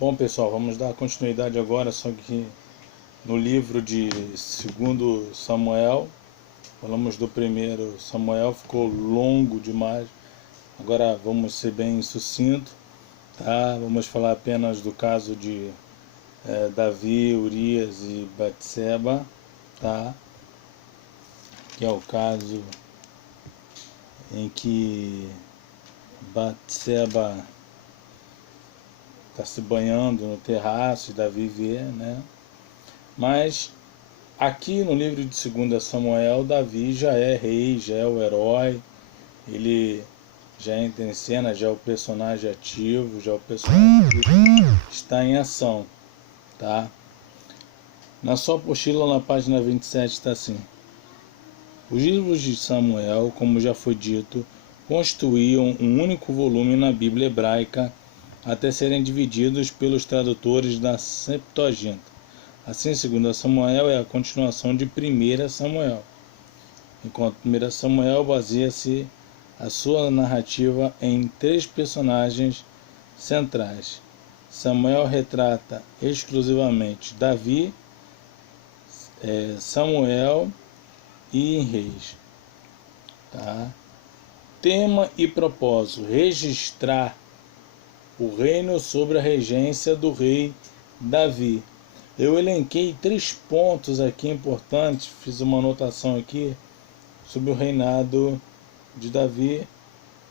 Bom, pessoal, vamos dar continuidade agora, só que no livro de 2 Samuel. Falamos do primeiro Samuel, ficou longo demais. Agora vamos ser bem sucinto, tá? Vamos falar apenas do caso de Davi, Urias e Batseba, tá? Que é o caso em que Batseba está se banhando no terraço e Davi vê, né? Mas aqui no livro de 2 Samuel, Davi já é rei, já é o herói, ele já entra em cena, já é o personagem ativo, já é o personagem que está em ação, tá? Na sua apostila, na página 27, está assim: os livros de Samuel, como já foi dito, constituíam um único volume na Bíblia hebraica, até serem divididos pelos tradutores da Septuaginta. Assim, 2 Samuel é a continuação de 1 Samuel, enquanto 1 Samuel baseia-se a sua narrativa em 3 personagens centrais. Samuel retrata exclusivamente Davi, Samuel e Reis. Tá? Tema e propósito: registrar o reino sob a regência do rei Davi. Eu elenquei 3 pontos aqui importantes, fiz uma anotação aqui sobre o reinado de Davi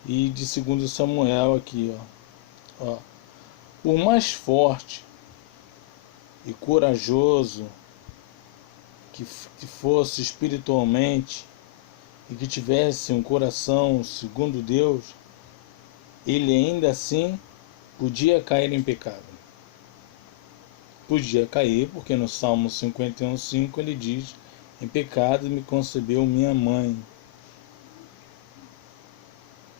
e de 2 Samuel aqui, ó. Por mais forte e corajoso que fosse espiritualmente e que tivesse um coração segundo Deus, ele ainda assim podia cair em pecado. Podia cair, porque no Salmo 51:5 ele diz: em pecado me concebeu minha mãe.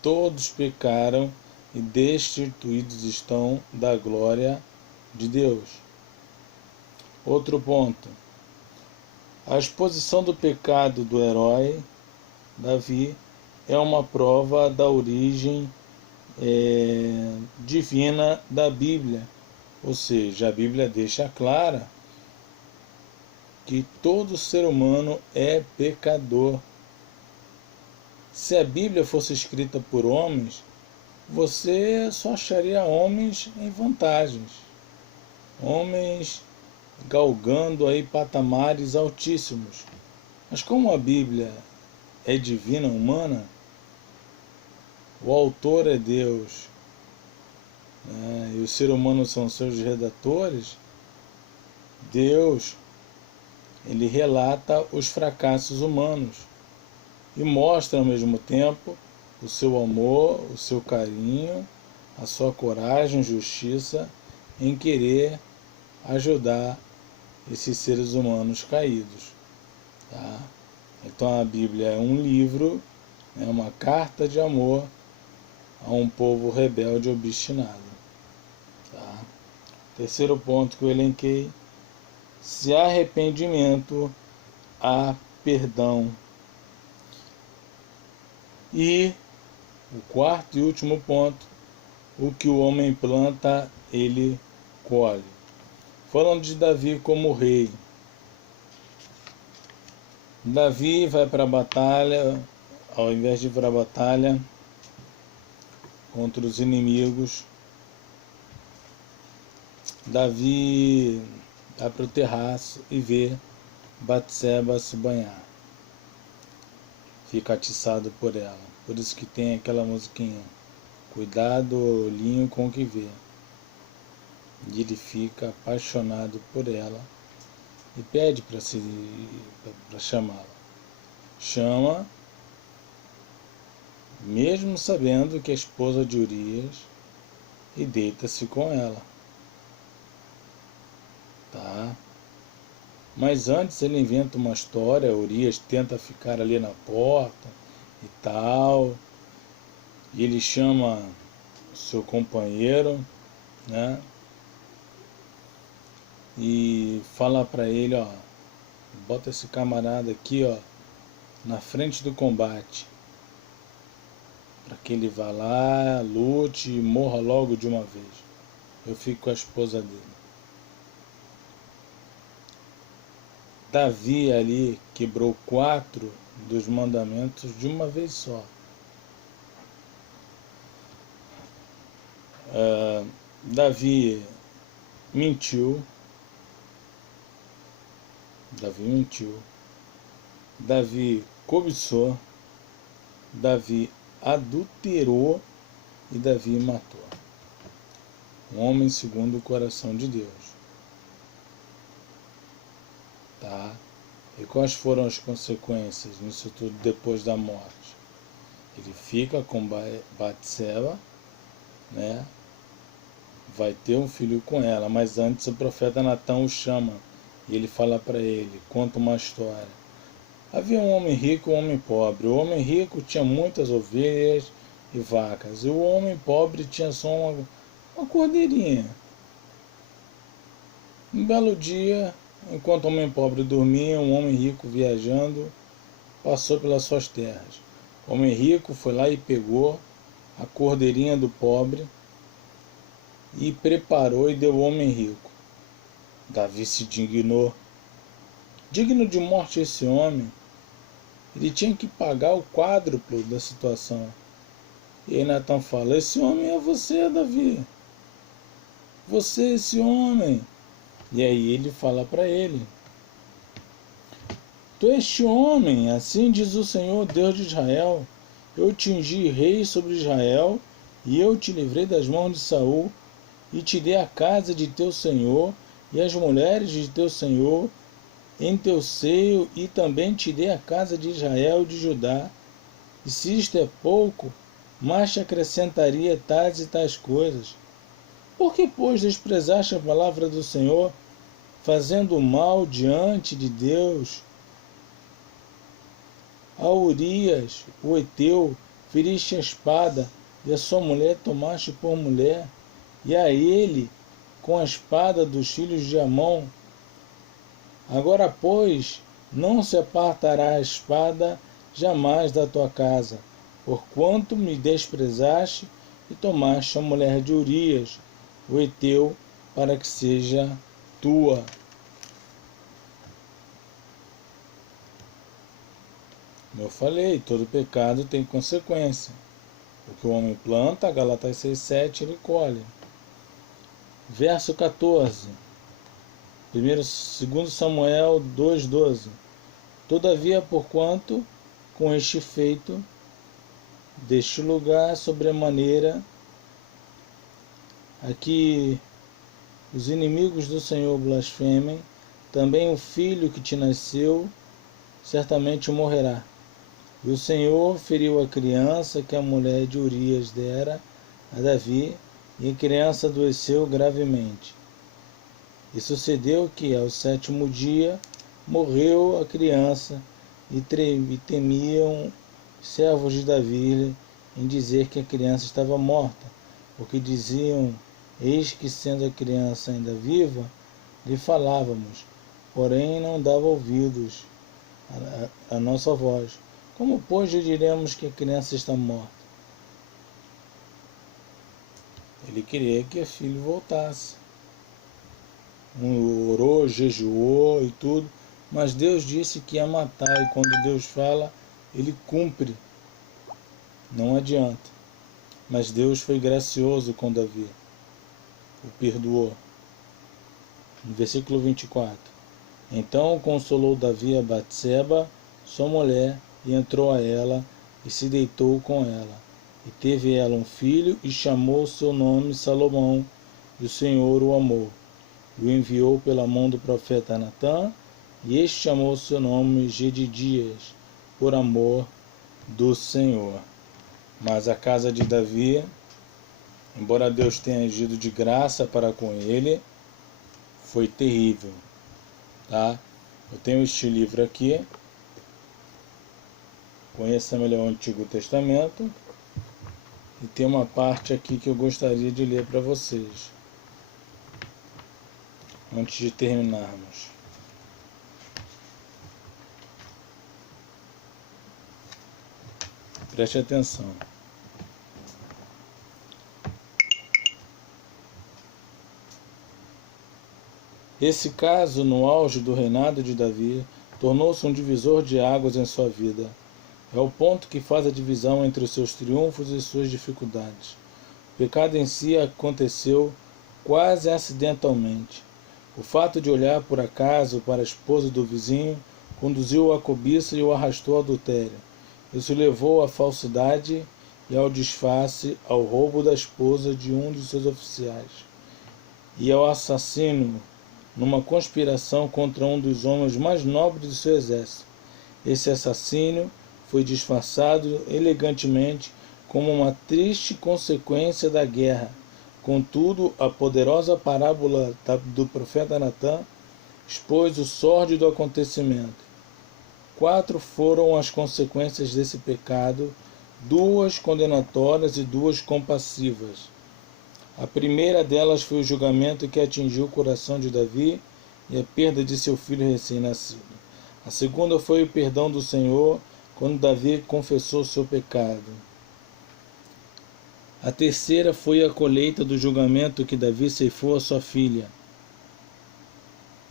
Todos pecaram e destituídos estão da glória de Deus. Outro ponto: a exposição do pecado do herói Davi é uma prova da origem divina da Bíblia. Ou seja, a Bíblia deixa clara que todo ser humano é pecador. Se a Bíblia fosse escrita por homens, você só acharia homens em vantagens, homens galgando aí patamares altíssimos. Mas como a Bíblia é divina, humana, o autor é Deus, né, e os seres humanos são seus redatores, Deus, ele relata os fracassos humanos e mostra ao mesmo tempo o seu amor, o seu carinho, a sua coragem, justiça em querer ajudar esses seres humanos caídos. Tá? Então a Bíblia é um livro, é uma carta de amor a um povo rebelde e obstinado. Tá? Terceiro ponto que eu elenquei: se há arrependimento, há perdão. E o quarto e último ponto: o que o homem planta, ele colhe. Falando de Davi como rei. Davi vai para a batalha, ao invés de ir para a batalha contra os inimigos, Davi vai para o terraço e vê Batseba se banhar. Fica atiçado por ela. Por isso que tem aquela musiquinha: cuidado, olhinho com o que vê. E ele fica apaixonado por ela e pede para chamá-la. Chama, mesmo sabendo que é esposa de Urias, e deita-se com ela. Tá? Mas antes ele inventa uma história. Urias tenta ficar ali na porta e tal, e ele chama o seu companheiro, né? E fala para ele: ó, bota esse camarada aqui, ó, na frente do combate, para que ele vá lá, lute e morra logo de uma vez. eu fico com a esposa dele. Davi ali quebrou 4 dos mandamentos de uma vez só. Davi mentiu. Davi cobiçou. Davi adulterou e Davi matou. Um homem segundo o coração de Deus. Tá? E quais foram as consequências nisso tudo depois da morte? Ele fica com Batseba, né? Vai ter um filho com ela, mas antes o profeta Natã o chama e ele fala para ele, conta uma história. Havia um homem rico e um homem pobre. O homem rico tinha muitas ovelhas e vacas, e o homem pobre tinha só uma cordeirinha. Um belo dia, enquanto o homem pobre dormia, um homem rico viajando passou pelas suas terras. O homem rico foi lá e pegou a cordeirinha do pobre e preparou e deu ao homem rico. Davi se dignou. Digno de morte esse homem, ele tinha que pagar o quádruplo da situação. E aí Natã fala, esse homem é você, Davi. Você é esse homem. E aí ele fala para ele, tu és este homem, assim diz o Senhor, Deus de Israel. Eu te ungi rei sobre Israel, e eu te livrei das mãos de Saul, e te dei a casa de teu senhor, e as mulheres de teu senhor, em teu seio, e também te dei a casa de Israel e de Judá. E se isto é pouco, mas te acrescentaria tais e tais coisas. Por que, pois, desprezaste a palavra do Senhor, fazendo o mal diante de Deus? A Urias, o Heteu, feriste a espada, e a sua mulher tomaste por mulher, e a ele, com a espada dos filhos de Amon. Agora, pois, não se apartará a espada jamais da tua casa, porquanto me desprezaste e tomaste a mulher de Urias, o Heteu, para que seja tua. Como eu falei, todo pecado tem consequência. O que o homem planta, Galatas 6,7, ele colhe. Verso 14. 2 Samuel 2,12. Todavia, porquanto, com este feito, deste lugar sobremaneira, aqui os inimigos do Senhor blasfemem, também o filho que te nasceu certamente morrerá. E o Senhor feriu a criança que a mulher de Urias dera a Davi, e a criança adoeceu gravemente. E sucedeu que, ao 7º dia, morreu a criança, e temiam os servos de Davi em dizer que a criança estava morta, porque diziam, eis que sendo a criança ainda viva, lhe falávamos, porém não dava ouvidos à nossa voz. Como, pois, lhe diremos que a criança está morta? Ele queria que o filho voltasse. Orou, jejuou e tudo, mas Deus disse que ia matar, e quando Deus fala, ele cumpre. Não adianta. Mas Deus foi gracioso com Davi, o perdoou. No versículo 24. Então consolou Davi a Batseba, sua mulher, e entrou a ela, e se deitou com ela. E teve ela um filho, e chamou seu nome Salomão, e o Senhor o amou. E o enviou pela mão do profeta Natã, e este chamou seu nome Gedidias, por amor do Senhor. Mas a casa de Davi, embora Deus tenha agido de graça para com ele, foi terrível. Tá? Eu tenho este livro aqui, Conheça Melhor o Antigo Testamento, e tem uma parte aqui que eu gostaria de ler para vocês, antes de terminarmos. Preste atenção. Esse caso, no auge do reinado de Davi, tornou-se um divisor de águas em sua vida. É o ponto que faz a divisão entre os seus triunfos e suas dificuldades. O pecado em si aconteceu quase acidentalmente. O fato de olhar por acaso para a esposa do vizinho conduziu-o à cobiça e o arrastou ao adultério. Isso levou à falsidade e ao disfarce, ao roubo da esposa de um de seus oficiais e ao assassínio numa conspiração contra um dos homens mais nobres de seu exército. Esse assassínio foi disfarçado elegantemente como uma triste consequência da guerra. Contudo, a poderosa parábola do profeta Natã expôs o sórdido acontecimento. 4 foram as consequências desse pecado, 2 condenatórias e 2 compassivas. A primeira delas foi o julgamento que atingiu o coração de Davi e a perda de seu filho recém-nascido. A segunda foi o perdão do Senhor quando Davi confessou seu pecado. A terceira foi a colheita do julgamento que Davi ceifou a sua filha.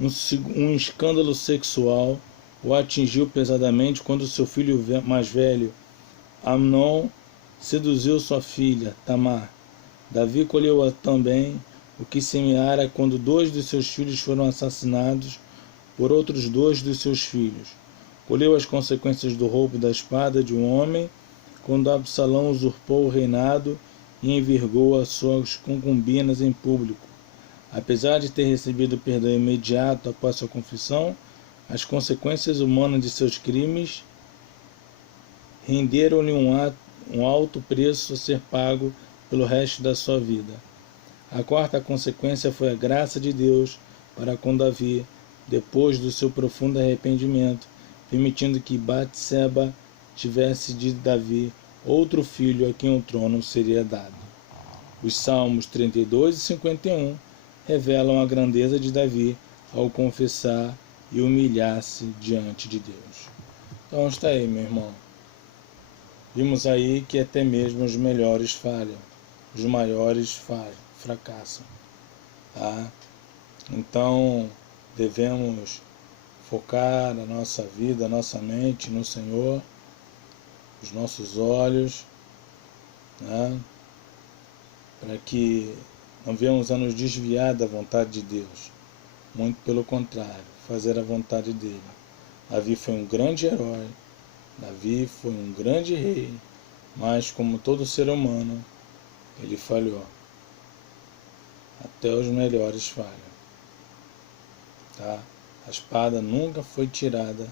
Um escândalo sexual o atingiu pesadamente quando seu filho mais velho, Amnon, seduziu sua filha, Tamar. Davi colheu também o que semeara quando 2 dos seus filhos foram assassinados por outros 2 dos seus filhos. Colheu as consequências do roubo da espada de um homem, quando Absalão usurpou o reinado e envergou as suas concubinas em público. Apesar de ter recebido perdão imediato após sua confissão, as consequências humanas de seus crimes renderam-lhe um alto preço a ser pago pelo resto da sua vida. A quarta consequência foi a graça de Deus para com Davi, depois do seu profundo arrependimento, permitindo que Batseba tivesse de Davi outro filho a quem o trono seria dado. Os Salmos 32 e 51 revelam a grandeza de Davi ao confessar e humilhar-se diante de Deus. Então está aí, meu irmão. Vimos aí que até mesmo os melhores falham, os maiores fracassam. Tá? Então devemos focar a nossa vida, a nossa mente no Senhor, os nossos olhos, né? Para que não venhamos a nos desviar da vontade de Deus. Muito pelo contrário, fazer a vontade dele. Davi foi um grande herói, Davi foi um grande rei, mas como todo ser humano, ele falhou. Até os melhores falham. Tá? A espada nunca foi tirada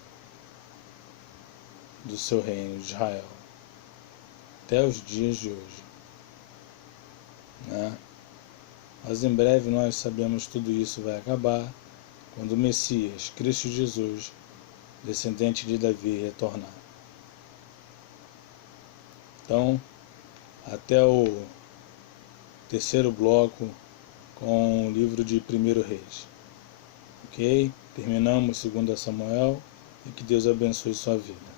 do seu reino de Israel, até os dias de hoje. Né? Mas em breve nós sabemos que tudo isso vai acabar quando o Messias, Cristo Jesus, descendente de Davi, retornar. Então, até o terceiro bloco com o livro de 1 Reis. Ok? Terminamos 2 Samuel e que Deus abençoe sua vida.